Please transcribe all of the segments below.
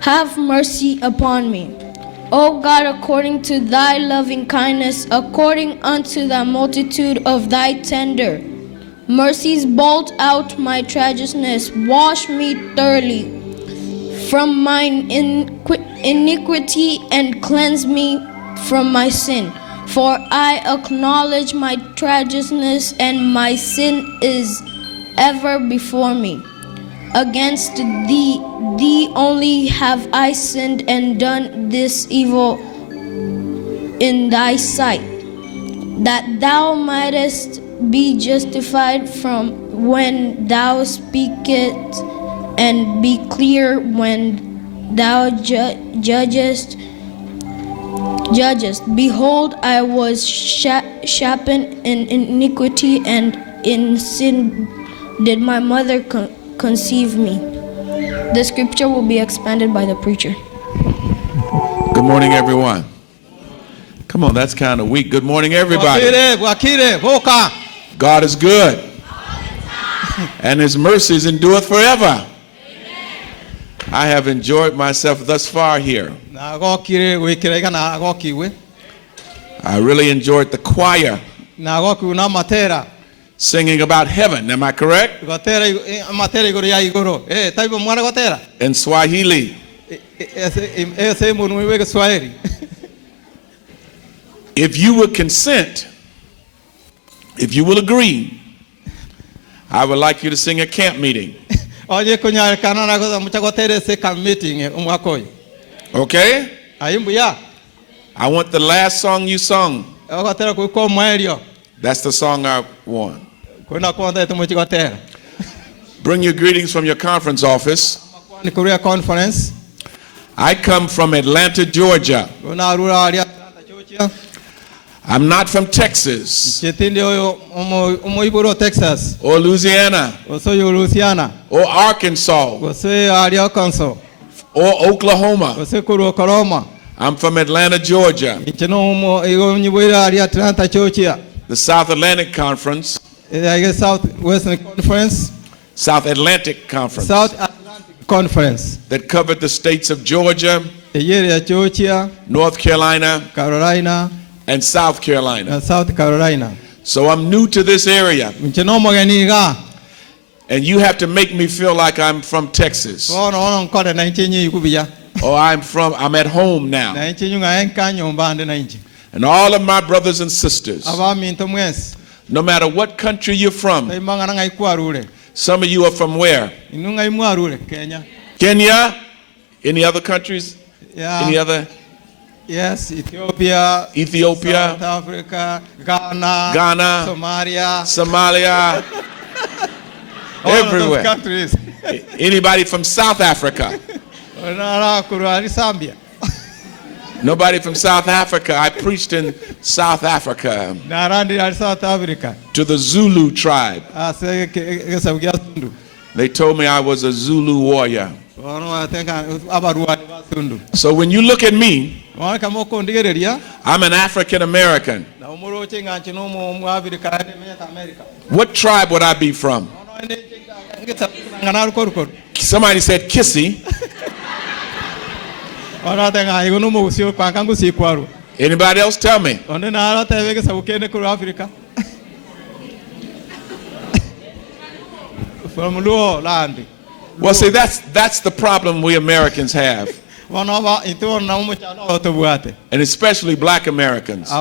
have mercy upon me. O God, according to thy loving kindness, according unto the multitude of thy tender mercies, blot out my transgressions, wash me thoroughly from mine iniquity, and cleanse me from my sin. For I acknowledge my transgressions, and my sin is ever before me. Against thee only have I sinned and done this evil in thy sight, that thou mightest be justified from when thou speakest, and be clear when thou judgest. Behold, I was shapen in iniquity, and in sin did my mother conceive me. The scripture will be expanded by the preacher. Good morning, everyone. Come on, that's kind of weak. Good morning, everybody. God is good, and his mercies endureth forever. I have enjoyed myself thus far here. I really enjoyed the choir singing about heaven. Am I correct? In Swahili. If you would consent, if you will agree, I would like you to sing a camp meeting. Okay? I want the last song you sung. That's the song I want. Bring your greetings from your conference office. I come from Atlanta, Georgia. I'm not from Texas or Louisiana or Arkansas or Oklahoma. I'm from Atlanta, Georgia. The South Atlantic Conference. South Atlantic Conference. That covered the states of Georgia, North Carolina, and South Carolina. So I'm new to this area. And you have to make me feel like I'm from Texas. Or I'm at home now. And all of my brothers and sisters, no matter what country you're from, some of you are from where? Kenya? Any other countries? Yeah. Any other? Yes, Ethiopia, South Africa, Ghana, Somalia, everywhere. Countries. Anybody from South Africa? Nobody from South Africa. I preached in South Africa to the Zulu tribe. They told me I was a Zulu warrior. So when you look at me, I'm an African American. What tribe would I be from? Somebody said Kissy. Anybody else tell me? From Luo land. Well, see, that's the problem we Americans have. And especially black Americans.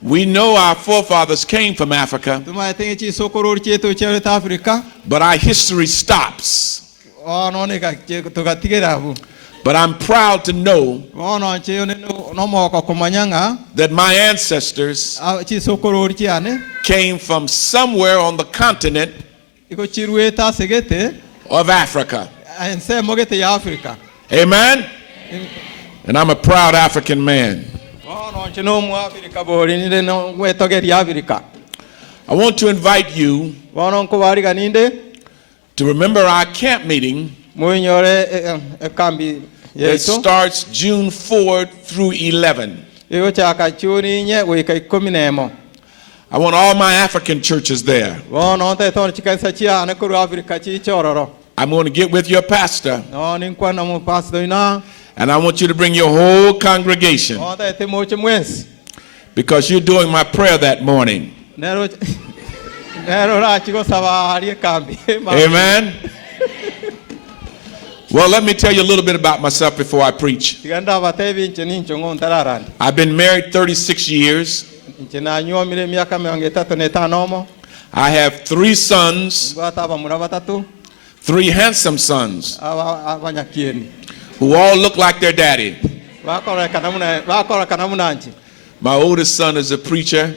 We know our forefathers came from Africa, but our history stops. But I'm proud to know that my ancestors came from somewhere on the continent of Africa. Amen? And I'm a proud African man. I want to invite you to remember our camp meeting that starts June 4 through 11. I want all my African churches there. I'm going to get with your pastor. No ninkwa na mo pastor ina. And I want you to bring your whole congregation. Because you're doing my prayer that morning. Amen. Well, let me tell you a little bit about myself before I preach. I've been married 36 years. I have 3 sons, 3 handsome sons, who all look like their daddy. My oldest son is a preacher.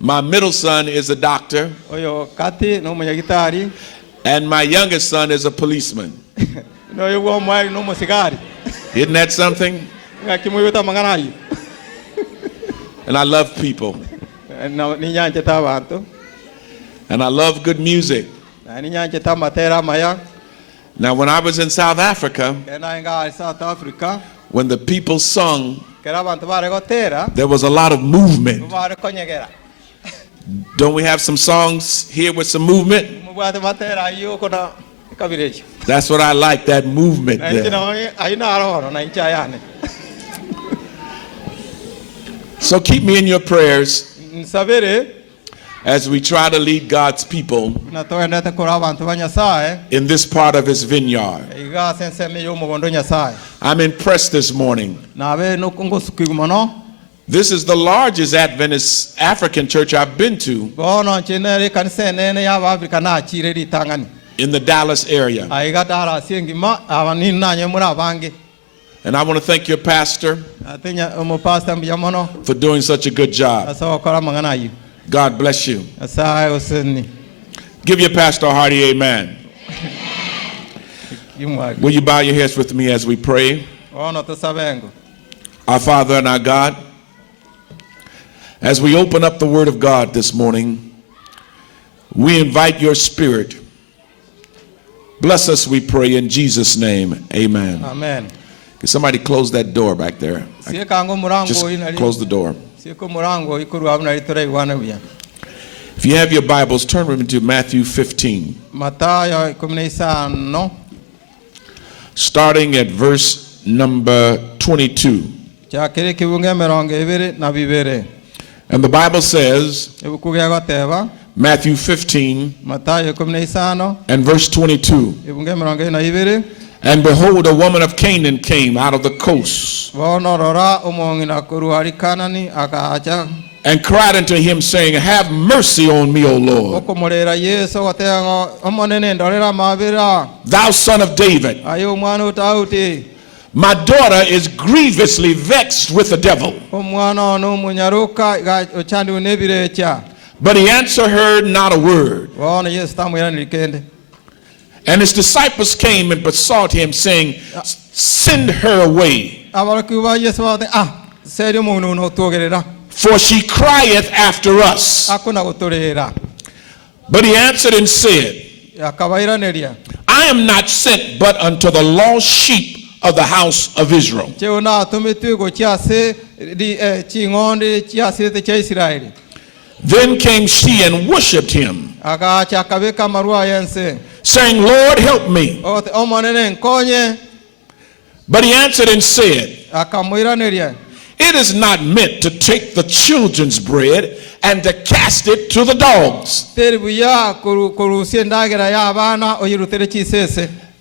My middle son is a doctor. And my youngest son is a policeman. Isn't that something? And I love people. And I love good music. Now, when I was in South Africa, when the people sung, there was a lot of movement. Don't we have some songs here with some movement? That's what I like, that movement there. So keep me in your prayers as we try to lead God's people in this part of his vineyard. I'm impressed this morning. This is the largest Adventist African church I've been to in the Dallas area. And I want to thank your pastor for doing such a good job. God bless you. Give your pastor a hearty amen. Will you bow your heads with me as we pray? Our Father and our God, as we open up the Word of God this morning, we invite your Spirit. Bless us, we pray, in Jesus' name. Amen. Amen. Can somebody close that door back there? Just close the door. If you have your Bibles, turn them to Matthew 15. Starting at verse number 22. And the Bible says, Matthew 15 and verse 22. And behold, a woman of Canaan came out of the coast and cried unto him, saying, Have mercy on me, O Lord, thou son of David. My daughter is grievously vexed with the devil. But he answered her not a word. And his disciples came and besought him, saying, Send her away, for she crieth after us. But he answered and said, I am not sent but unto the lost sheep of the house of Israel. Then came she and worshipped him, saying, Lord, help me. But he answered and said, It is not meant to take the children's bread and to cast it to the dogs.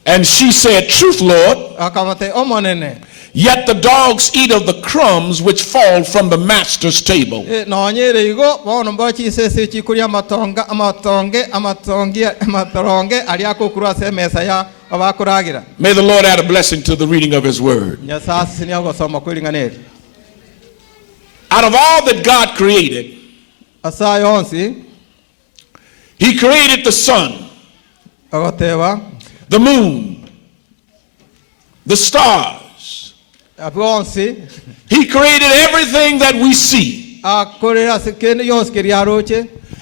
And she said, Truth, Lord. Yet the dogs eat of the crumbs which fall from the master's table. May the Lord add a blessing to the reading of his word. Out of all that God created, he created the sun, the moon, the stars. He created everything that we see.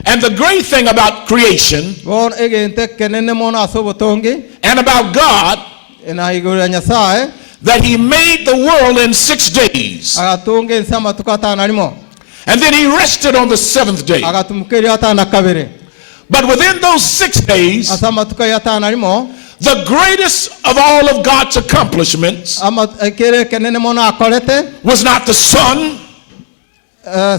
And the great thing about creation and about God, that he made the world in 6 days. And then he rested on the 7th day. But within those 6 days, asa matuka ya tano arimo the greatest of all of God's accomplishments ama kere kenene mona akorete was not the sun,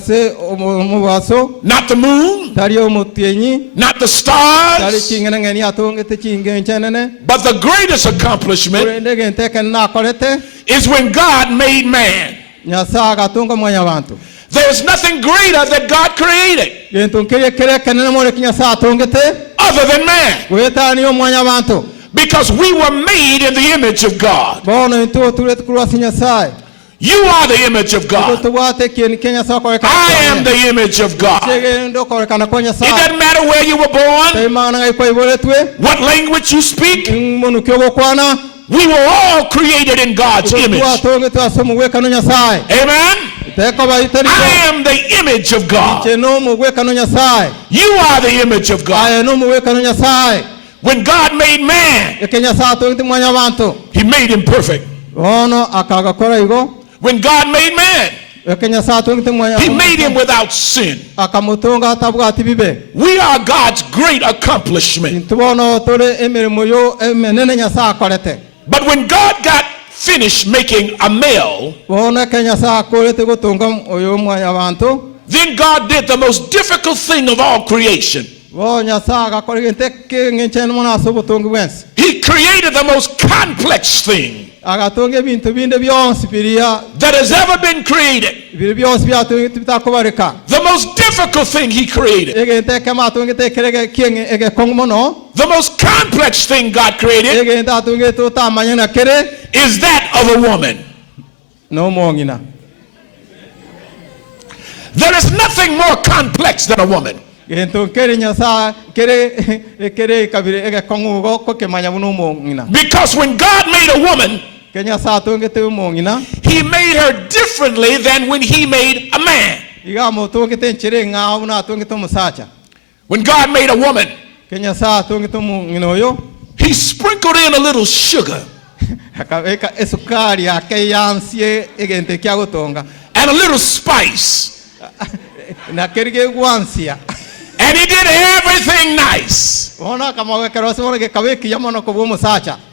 se mubaso not the moon, tari omutienyi not the tari stars, chingene ngeni atongete chinge chenene but the greatest accomplishment urende gente kenna akorete is when God made man. nyasa gatunga mwanya bantu There's nothing greater that God created gento kere kenene more kinyasa atongete other than man, wetani omwanya bantu because we were made in the image of God. bono into tulet kurwasinya sai You are the image of God. I am the image of God. It doesn't matter where you were born, what language you speak. We were all created in God's image. Amen. I am the image of God. You are the image of God. When God made man, He made him perfect. When God made man, He made him without sin. We are God's great accomplishment. But when God got finished making a male, then God did the most difficult thing of all creation. He created the most complex thing that has ever been created. The most difficult thing He created. The most complex thing God created is that of a woman. There is nothing more complex than a woman. Because when God made a woman, He made her differently than when He made a man. When God made a woman, He sprinkled in a little sugar and a little spice. And He did everything nice.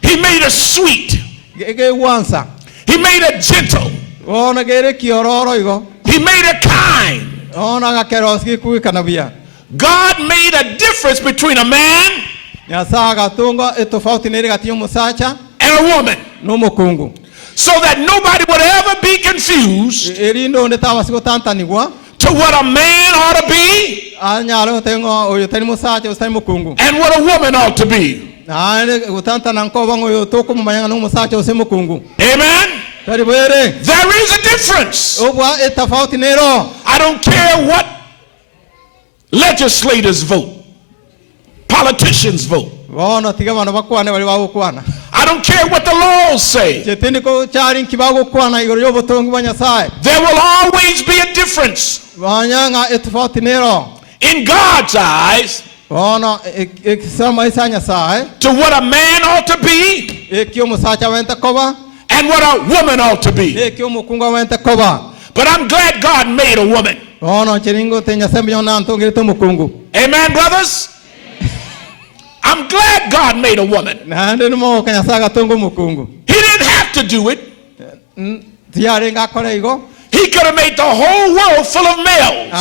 He made her sweet. He made her gentle. He made her kind. God made a difference between a man and a woman, so that nobody would ever be confused to what a man ought to be and what a woman ought to be. Amen. There is a difference. I don't care what legislators vote, politicians vote. I don't care what the laws say. There will always be a difference. In God's eyes, to what a man ought to be and what a woman ought to be. But I'm glad God made a woman. Amen, brothers? I'm glad God made a woman. He didn't have to do it. He could have made the whole world full of males.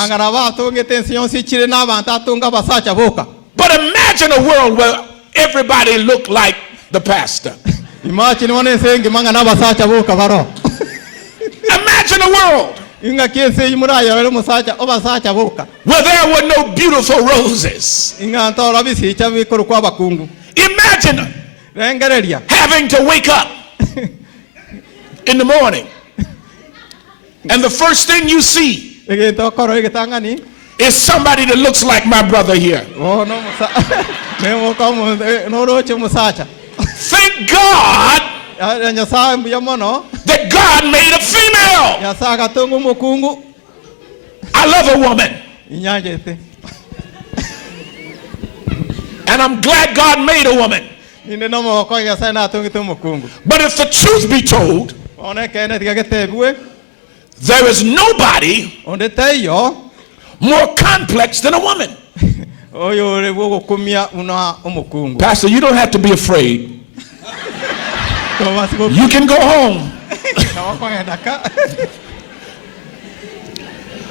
But imagine a world where everybody looked like the pastor. Imagine a world where there were no beautiful roses. Imagine having to wake up in the morning and the first thing you see is somebody that looks like my brother here. Thank God that God made a female. I love a woman. And I'm glad God made a woman. But if the truth be told, there is nobody more complex than a woman. Pastor, you don't have to be afraid. You can go home.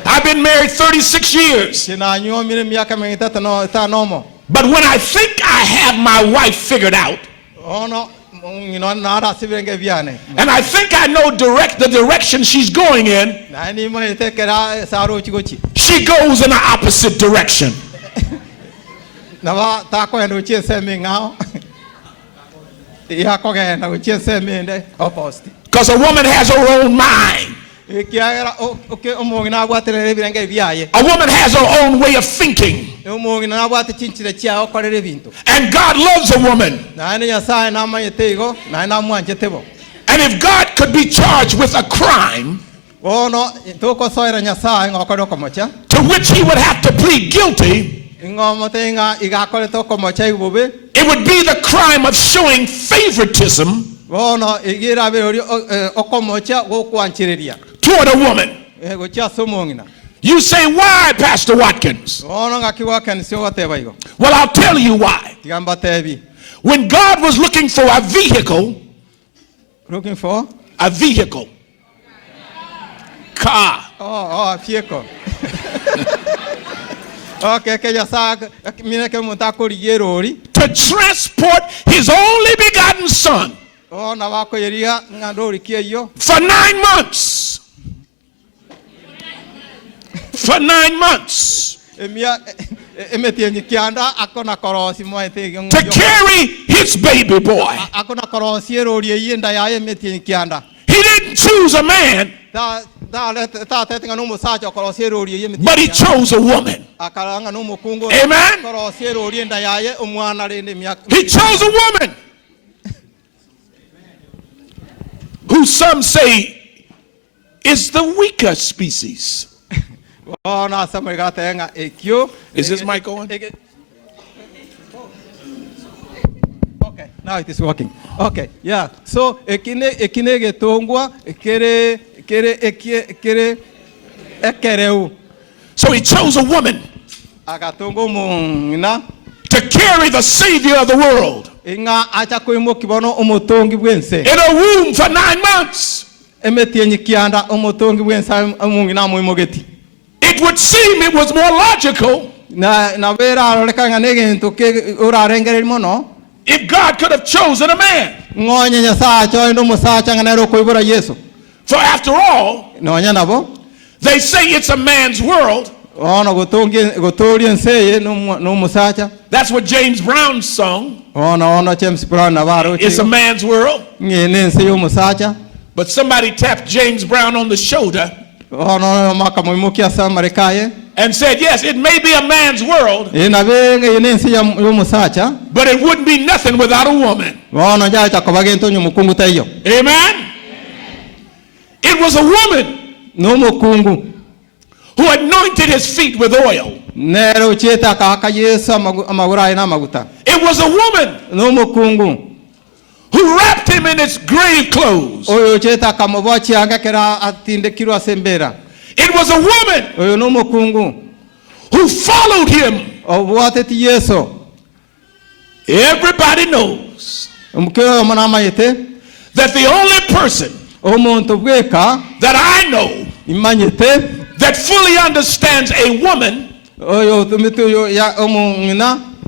I've been married 36 years. But when I think I have my wife figured out, and I think I know the direction she's going in, she goes in the opposite direction. Because a woman has her own mind. A woman has her own way of thinking. And God loves a woman. And if God could be charged with a crime to which he would have to plead guilty, it would be the crime of showing favoritism toward a woman. You say, why, Pastor Watkins? Well, I'll tell you why. When God was looking for a vehicle, a vehicle, car. Oh, vehicle. To transport his only begotten son for 9 months. For 9 months. To carry his baby boy. He didn't choose a man, but he chose a woman. Amen. He chose a woman who some say is the weaker species. Is this mic on? Okay, now it is working. Okay, yeah. So so he chose a woman to carry the Savior of the world in a womb for 9 months. It would seem it was more logical if God could have chosen a man. For after all, they say it's a man's world. That's what James Brown sung. It's a man's world. But somebody tapped James Brown on the shoulder and said, yes, it may be a man's world, but it wouldn't be nothing without a woman. Amen. It was a woman who anointed his feet with oil. It was a woman who wrapped him in his grave clothes. It was a woman who followed him. Everybody knows that the only person that I know that fully understands a woman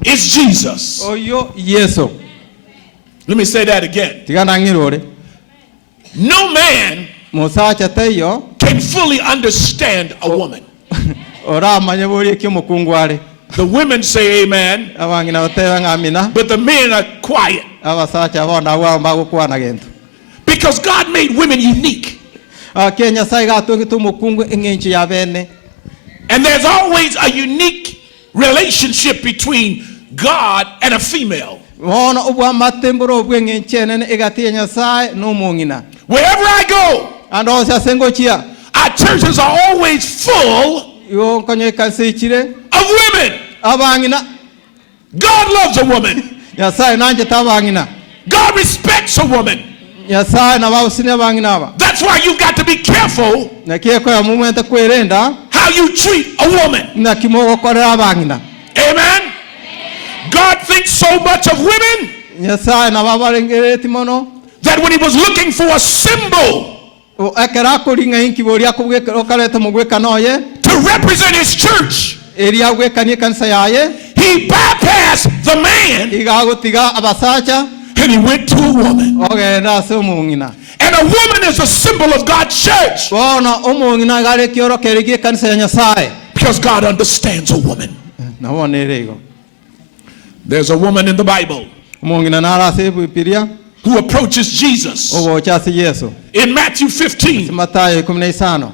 is Jesus. Let me say that again. No man can fully understand a woman. The women say amen, but the men are quiet. Because God made women unique. And there's always a unique relationship between God and a female. Wherever I go, our churches are always full of women. God loves a woman. God respects a woman. That's why you've got to be careful how you treat a woman. Amen. thinks so much of women Nyasaye na babarengereti mono that when he was looking for a symbol ekera kuringa inki boria kubweka okareta mugweka noye to represent his church, eria gwekanie kanisa yaye he bypassed the man igagutiga abasacha and he went to a woman. ogenda somungina And a woman is a symbol of God's church bona omungina gare kioro kerigie kanisa ya Nyasaye because God understands a woman. na wonerego There's a woman in the Bible omungina nara sebu piria who approaches Jesus obo chasi Yesu in Matthew 15. Matayo 15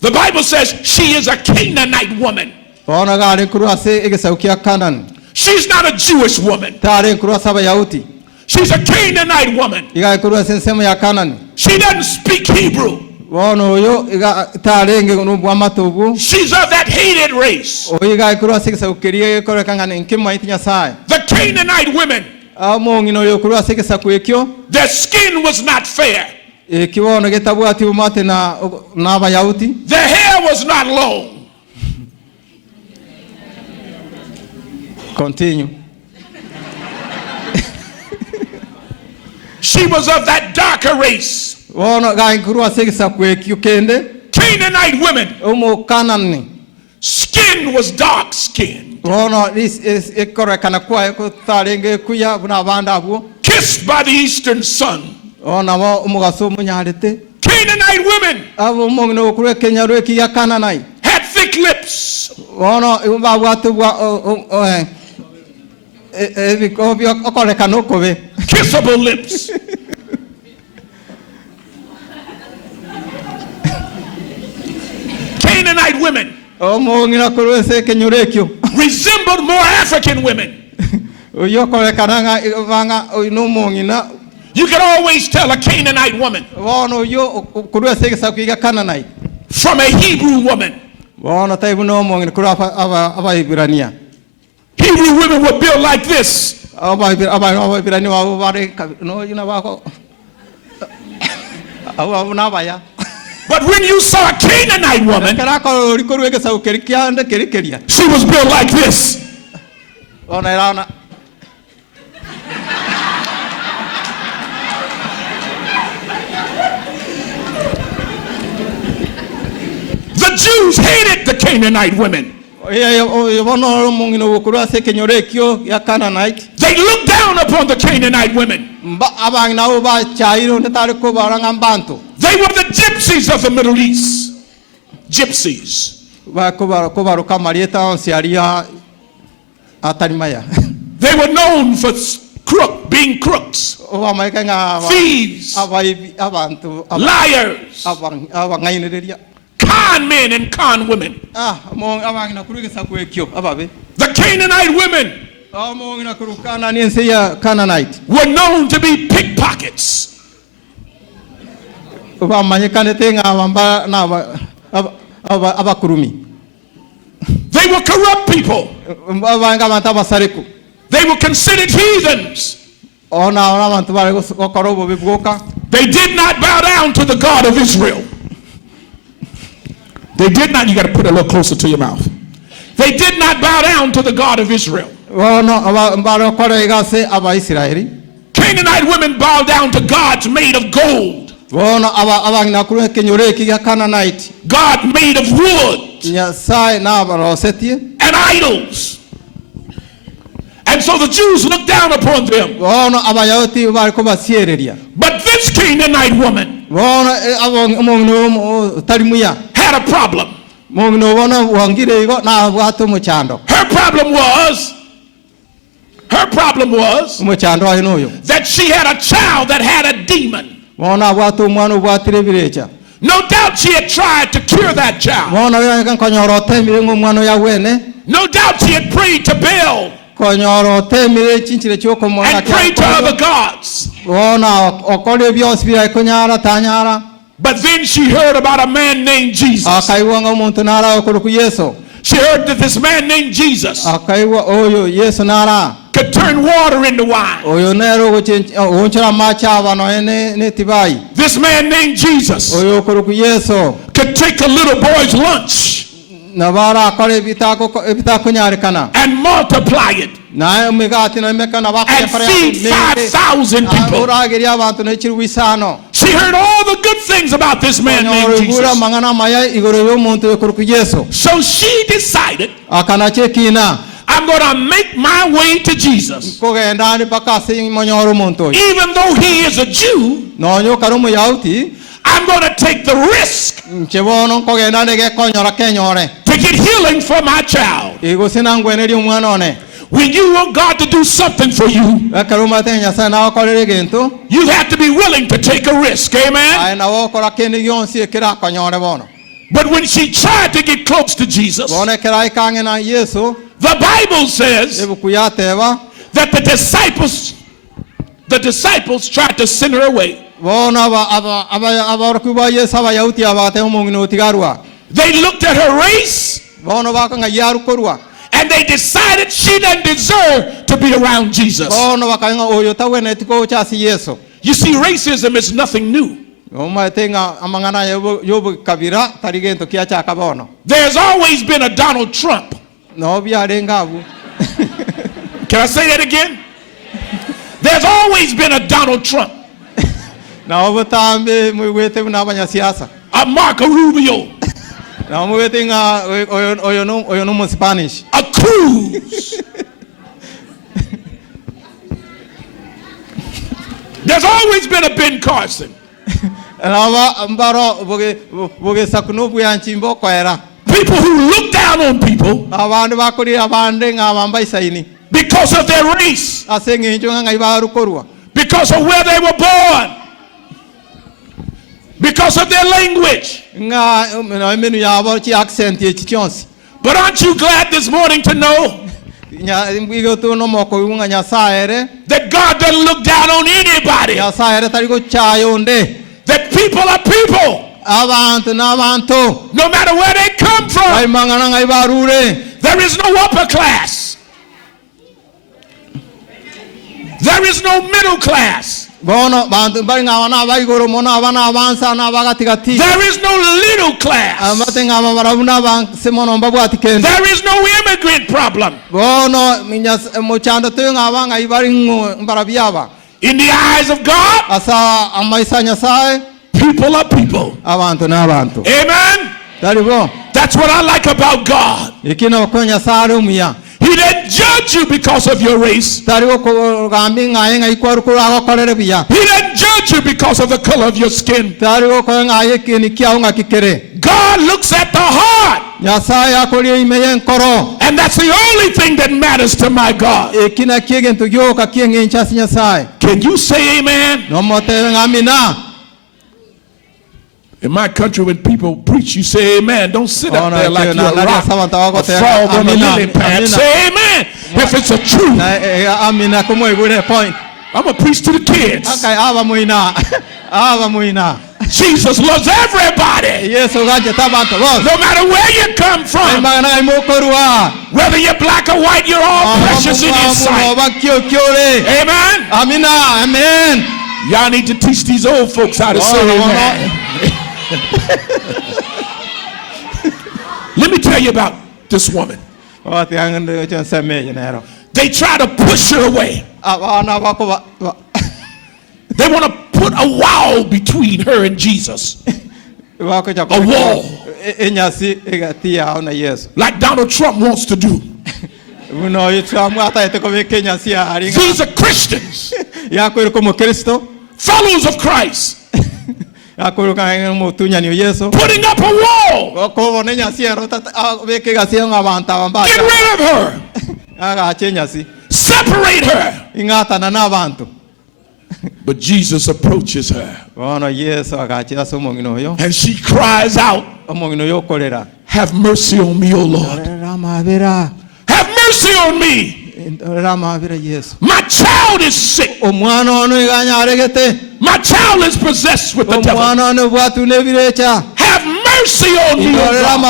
The Bible says she is a Canaanite woman. bona gare kurwa se egesaukia Kanaan She's not a Jewish woman. tare kurwa saba Yahudi She's a Canaanite woman. iga kurwa sensema ya Kanaan She doesn't speak Hebrew. bona oyo iga tare nge nubwa matobu She's of that hated race. o iga kurwa se gesaukirie kore kangane nkima itinya sai The Canaanite women, omungina oyo kurwa se gesakuekyo their skin was not fair. kibono getabwati umate na Abayahudi Their hair was not long. continue She was of that darker race. bona ga kurwa se gesakuekyo kende Canaanite women, omo Kanaan skin was dark skinned. bona this is ekore kana kwa ko tarenge kuya buna banda bu Kissed by the eastern sun. ona mo umugaso munyarete Canaanite women abo mongno kurwe Kenya rweki ya Kananai had thick lips. ona umba watu bwa bikobyo okore kanokobe Kissable lips. Canaanite women omongina kurwe se kenyorekyo resembled more African women. oyo kore kananga vanga no mongina You can always tell a Canaanite woman bona oyo kurwe se gesakuiga Kananai from a Hebrew woman. bona taibu no mongina kurwa aba Ibrania Hebrew women were built like this. aba Ibrania wa bare no ina bako aba unabaya But when you saw a Canaanite woman, she was built like this. The Jews hated the Canaanite women. They looked down upon the Canaanite women. They were the gypsies of the Middle East. Gypsies. They were known for being crooks, thieves, liars, con men and con women. The Canaanite women were known to be pickpockets. They were corrupt people. They were considered heathens. They did not bow down to the God of Israel. They did not. You got to put it a little closer to your mouth. They did not bow down to the God of Israel. Canaanite women bowed down to gods made of gold. God made of wood and idols. And so the Jews looked down upon them. But this Canaanite woman had a problem. Her problem was that she had a child that had a demon. No doubt she had tried to cure that child. No doubt she had prayed to Baal and prayed to other gods. But then she heard about a man named Jesus. She heard that this man named Jesus could turn water into wine. This man named Jesus could take a little boy's lunch and multiply it and feed 5,000 people. She heard all the good things about this man named Jesus. So she decided, I'm going to make my way to Jesus. Even though he is a Jew, I'm going to take the risk to get healing for my child. When you want God to do something for you, you have to be willing to take a risk. Amen. But when she tried to get close to Jesus, the Bible says that the disciples tried to send her away. They looked at her race and they decided she doesn't deserve to be around Jesus. You see, racism is nothing new. There's always been a Donald Trump. Can I say that again? There's always been a Donald Trump. A Marco Rubio. A Cruz. There's always been a Ben Carson. People who look down on people because of their race, because of where they were born, because of their language. But aren't you glad this morning to know that God doesn't look down on anybody? That people are people. No matter where they come from. There is no upper class. There is no middle class. There is no little class. There is no immigrant problem. In the eyes of God, people are people. Amen. That's what I like about God. He didn't judge you because of your race. He didn't judge you because of the color of your skin. God looks at the heart. And that's the only thing that matters to my God. Can you say amen? In my country, when people preach, you say amen. Don't sit up there like you're a rock, a frog on a lily pad. Say amen if it's a truth. I'm going to preach to the kids. Jesus loves everybody. No matter where you come from. Whether you're black or white, you're all precious in His sight. Amen? Amen. Y'all need to teach these old folks how to say amen. Let me tell you about this woman. They try to push her away. They want to put a wall between her and Jesus. A wall. Like Donald Trump wants to do. These are Christians. Followers of Christ. Putting up a wall. Get rid of her. Separate her. But Jesus approaches her. And she cries out, have mercy on me, O Lord. Have mercy on me. My child is sick. My child is possessed with the devil. Have mercy on me, O God.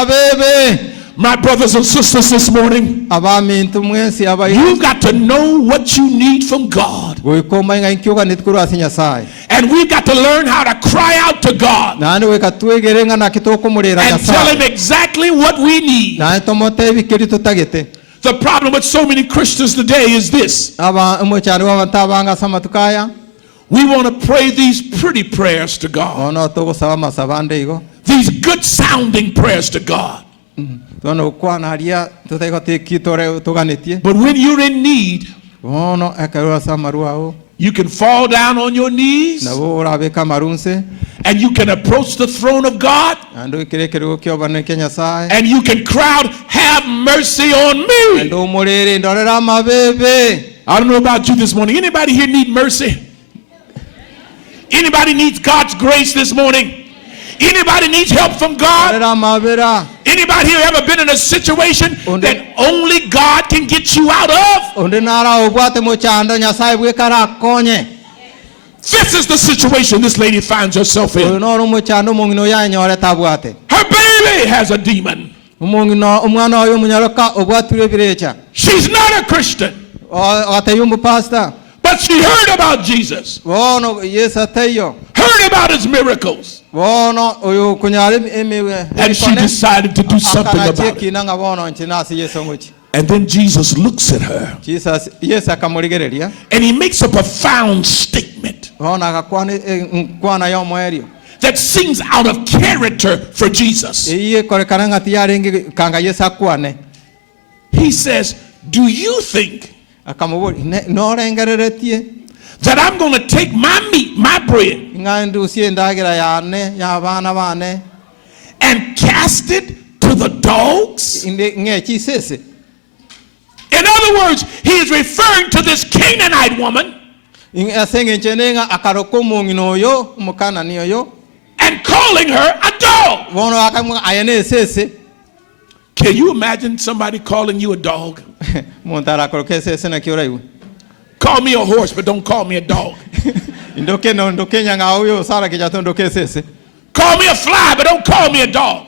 My brothers and sisters, this morning, you've got to know what you need from God. And we've got to learn how to cry out to God and tell Him exactly what we need. The problem with so many Christians today is this. We want to pray these pretty prayers to God. These good sounding prayers to God. But when you're in need, you can fall down on your knees and you can approach the throne of God and you can crowd, have mercy on me. I don't know about you this morning. Anybody here need mercy? Anybody needs God's grace this morning? Anybody needs help from God? Anybody here ever been in a situation that only God can get you out of? This is the situation this lady finds herself in. Her baby has a demon. She's not a Christian. But she heard about Jesus. Heard about his miracles. And she decided to do something about it. And then Jesus looks at her. And he makes a profound statement that seems out of character for Jesus. He says, do you think that I'm going to take my meat, my bread, and cast it to the dogs? In other words, he is referring to this Canaanite woman and calling her a dog. Can you imagine somebody calling you a dog? Call me a horse, but don't call me a dog. Call me a fly, but don't call me a dog.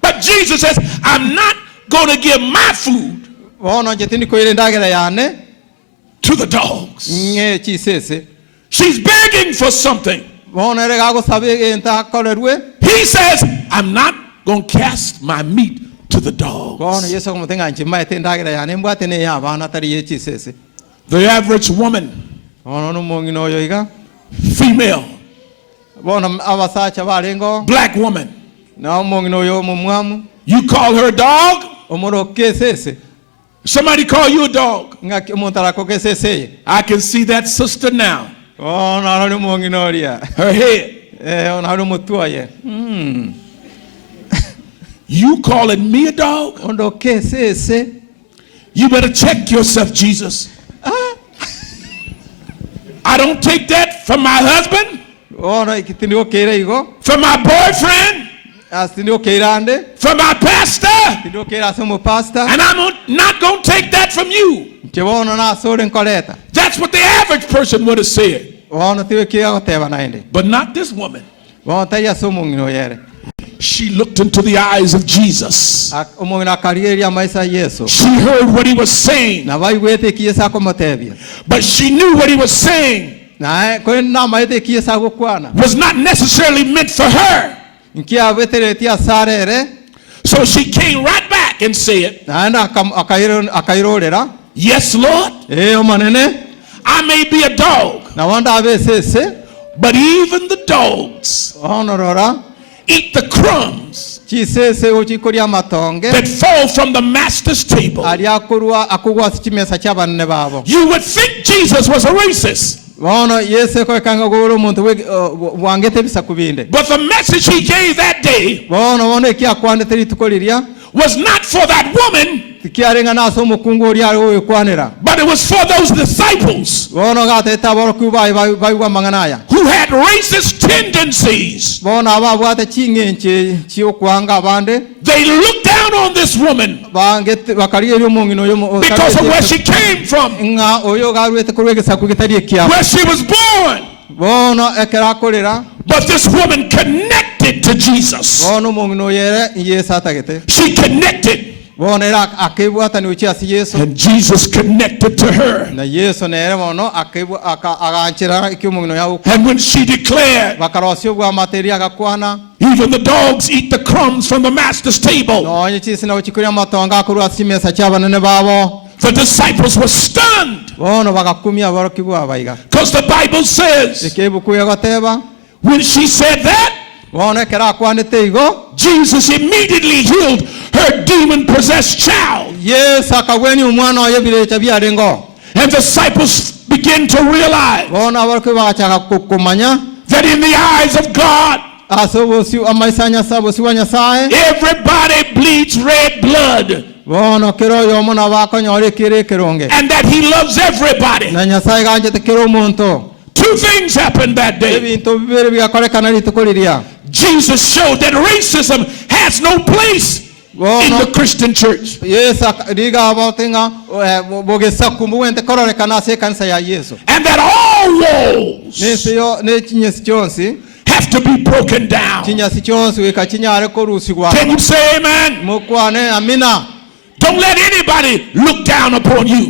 But Jesus says, I'm not going to give my food to the dogs. She's begging for something. He says, I'm not going to cast my meat to the dogs. The average woman, female, black woman, you call her a dog? Somebody call you a dog? I can see that sister now. Her head. You calling me a dog? You better check yourself, Jesus. I don't take that from my husband, from my boyfriend, from my pastor, and I'm not going to take that from you. That's what the average person would have said. But not this woman. She looked into the eyes of Jesus. She heard what he was saying. But she knew what he was saying was not necessarily meant for her. So she came right back and said, yes, Lord, I may be a dog, but even the dogs eat the crumbs that fall from the master's table. You would think Jesus was a racist. But the message he gave that day was not for that woman, but it was for those disciples who had racist tendencies. They looked down on this woman because of where she came from, where she was born. But this woman connected to Jesus. She connected. And Jesus connected to her. And when she declared, even the dogs eat the crumbs from the master's table, the disciples were stunned. Because the Bible says, when she said that, Jesus immediately healed her demon-possessed child. And disciples begin to realize that in the eyes of God, everybody bleeds red blood. And that he loves everybody. Two things happened that day. Jesus showed that racism has no place in the Christian church. And that all walls have to be broken down. Can you say amen? Don't let anybody look down upon you.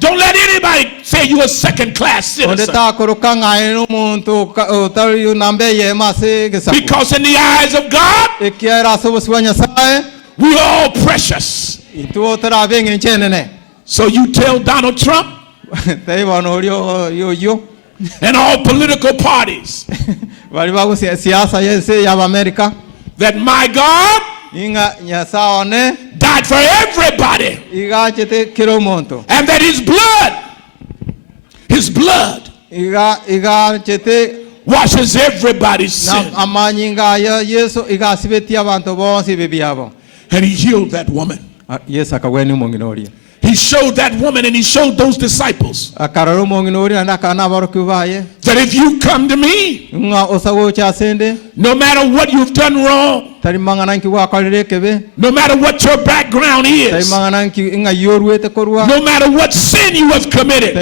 Don't let anybody say you're a second-class citizen. Because in the eyes of God, we are all precious. So you tell Donald Trump and all political parties that my God died for everybody, and that his blood washes everybody's sin. And he healed that woman. He showed that woman and he showed those disciples that if you come to me, no matter what you've done wrong, no matter what your background is, no matter what sin you have committed,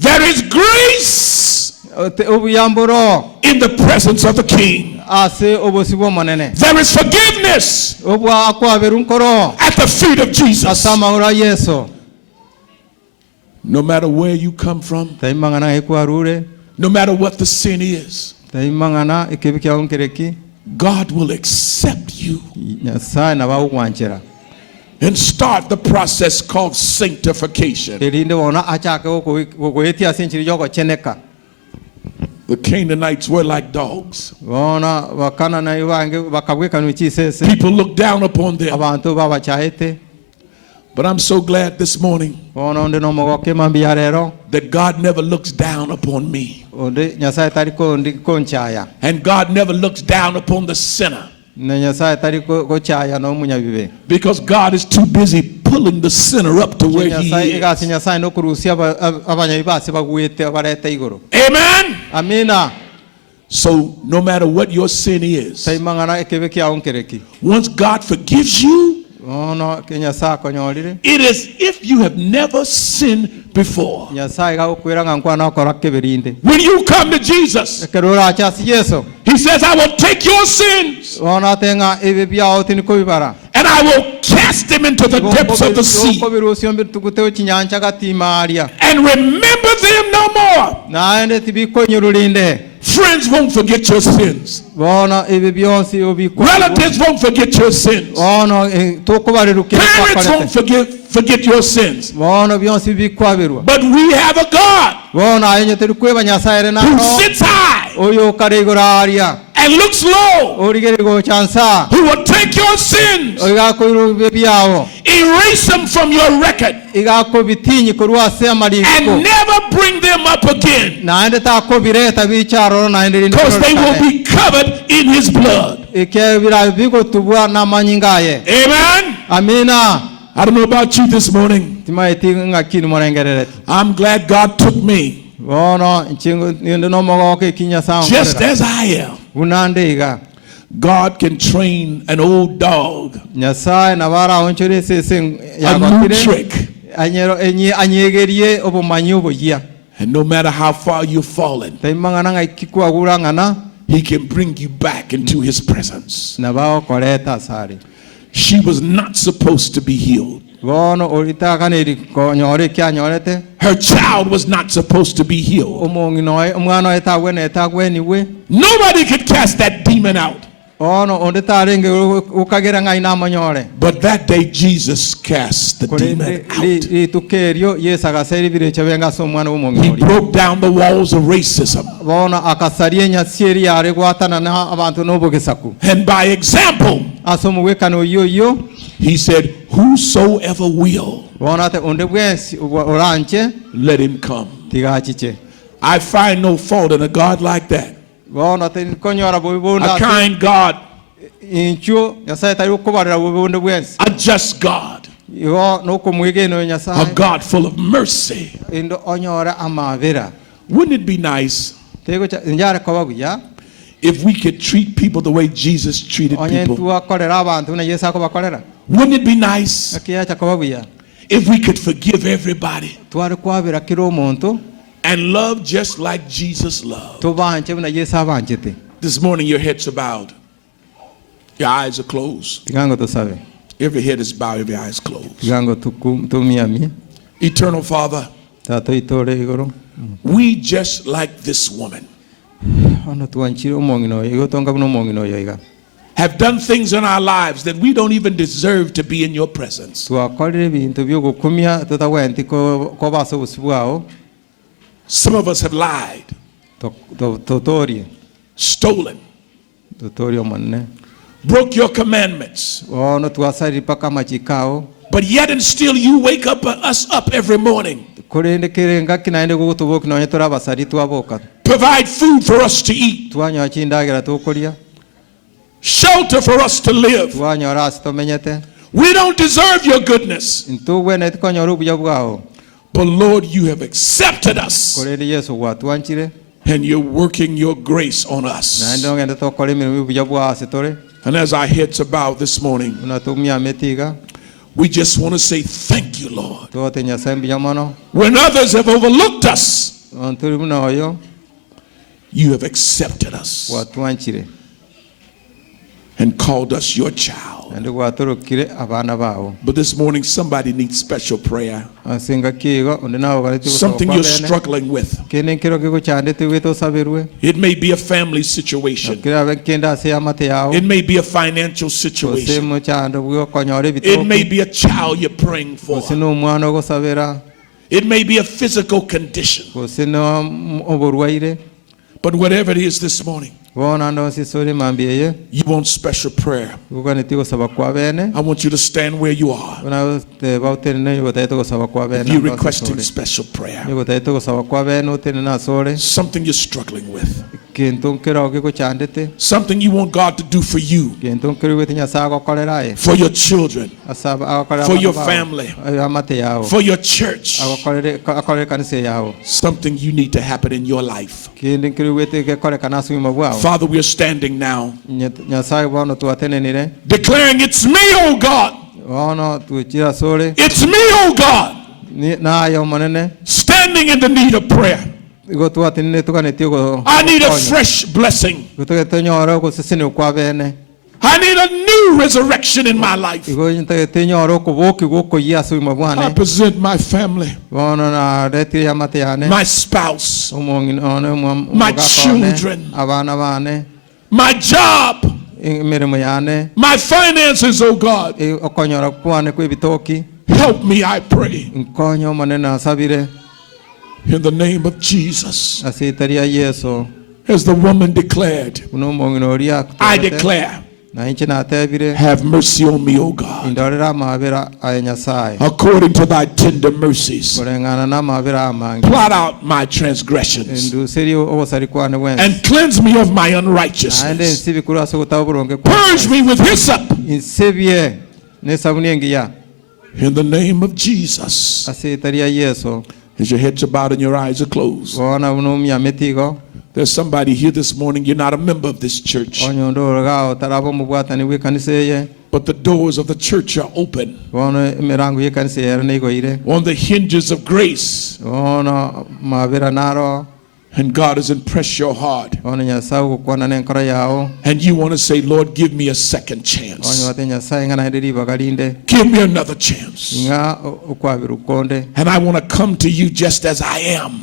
there is grace in the presence of the King. There is forgiveness at the feet of Jesus. No matter where you come from, no matter what the sin is, God will accept you and start the process called sanctification. The Canaanites were like dogs. People look down upon them. But I'm so glad this morning that God never looks down upon me. And God never looks down upon the sinner. Because God is too busy pulling the sinner up to where he is. Amen. So no matter what your sin is, once God forgives you, it is if you have never sinned before. When you come to Jesus, he says, I will take your sins and I will cast them into the depths of the sea and remember them no more. Friends won't forget your sins. Relatives won't forget your sins. Parents won't forget your sins. But we have a God who sits high and looks low, who will take your sins, erase them from your record, and never bring them up again, because they will be covered in his blood. Amen. I don't know about you this morning. I'm glad God took me just as I am. God can train an old dog a new trick. And no matter how far you've fallen, He can bring you back into his presence. na bao koreta sari. She was not supposed to be healed. Wono orita kaniri ko nyore kya nyorete. Her child was not supposed to be healed. Umwana eta weni we. Nobody could cast that demon out. Ono ondeta renge ukagera ngai na manyore. But that day Jesus cast the demon out. He broke down the walls of racism. And by example, he said, whosoever will, let him come. I find no fault in a God like that. A kind God, a just God, a God full of mercy. Wouldn't it be nice if we could treat people the way Jesus treated people? Wouldn't it be nice if we could forgive everybody and love just like Jesus loved? This morning your heads are bowed. Your eyes are closed. Every head is bowed, every eye is closed. Eternal Father, we just like this woman have done things in our lives that we don't even deserve to be in your presence. Some of us have lied, stolen, broke your commandments, but yet and still you wake us up every morning, provide food for us to eat, shelter for us to live. We don't deserve your goodness, but Lord, you have accepted us and you're working your grace on us. And as our heads are bowed this morning, we just want to say thank you, Lord. When others have overlooked us, you have accepted us and called us your child. But this morning somebody needs special prayer. Something you're struggling with. It may be a family situation. It may be a financial situation. It may be a child you're praying for. It may be a physical condition. But whatever it is this morning, you want special prayer, I want you to stand where you are. If you're requesting special prayer, something you're struggling with, something you want God to do for you, for your children, for your family, for your church, something you need to happen in your life. Father, we are standing now declaring it's me, oh God. It's me, oh God, standing in the need of prayer. I need a fresh blessing. I need a new resurrection in my life. I present my family, my spouse, my children, my job, my finances, oh God. Help me, I pray. In the name of Jesus. As the woman declared, I declare, have mercy on me, O God, according to thy tender mercies. Blot out my transgressions and cleanse me of my unrighteousness. Purge me with hyssop in the name of Jesus. As your heads are bowed and your eyes are closed, there's somebody here this morning, you're not a member of this church, but the doors of the church are open. On the hinges of grace, And God has impressed your heart. And you want to say, Lord, give me a second chance. Give me another chance. And I want to come to you just as I am.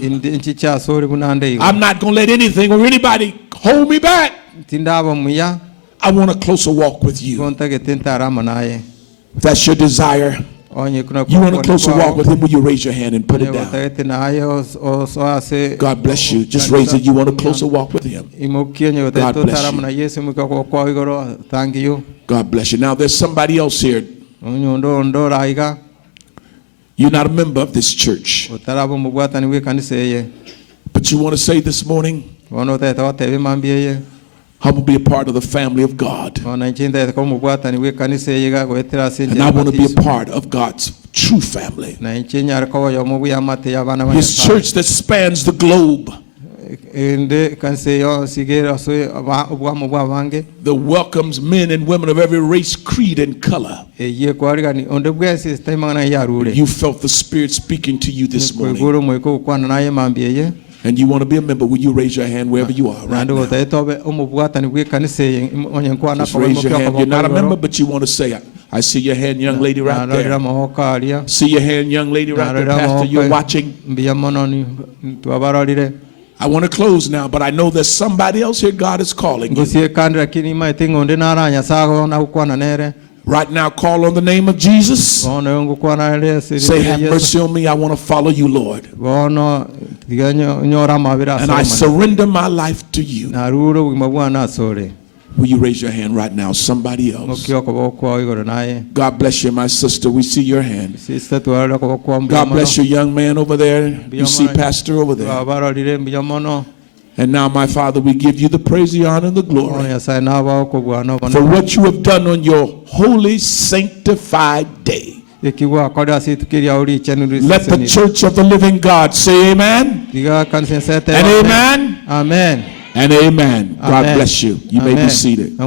I'm not going to let anything or anybody hold me back. I want a closer walk with you. If that's your desire, you want a closer walk with him, will you raise your hand and put it down? God bless you. Just raise it. You want a closer walk with him. God bless you. God bless you. Now there's somebody else here. You're not a member of this church, but you want to say this morning, I will be a part of the family of God. And I want to be a part of God's true family. His church that spans the globe. That welcomes men and women of every race, creed, and color. You felt the Spirit speaking to you this morning. And you want to be a member, will you raise your hand wherever you are right now? Just raise your hand. You're not a member, but you want to say, I see your hand, young lady, right there. See your hand, young lady, right there. Pastor, you're watching. I want to close now, but I know there's somebody else here God is calling you. Right now, call on the name of Jesus. Say, have mercy on me. I want to follow you, Lord. And I surrender my life to you. Will you raise your hand right now? Somebody else. God bless you, my sister. We see your hand. God bless you, young man over there. You see Pastor over there. And now, my Father, we give you the praise, the honor, and the glory for what you have done on your holy, sanctified day. Let the church of the living God say amen. And amen. Amen. And amen. God bless you. You may be seated.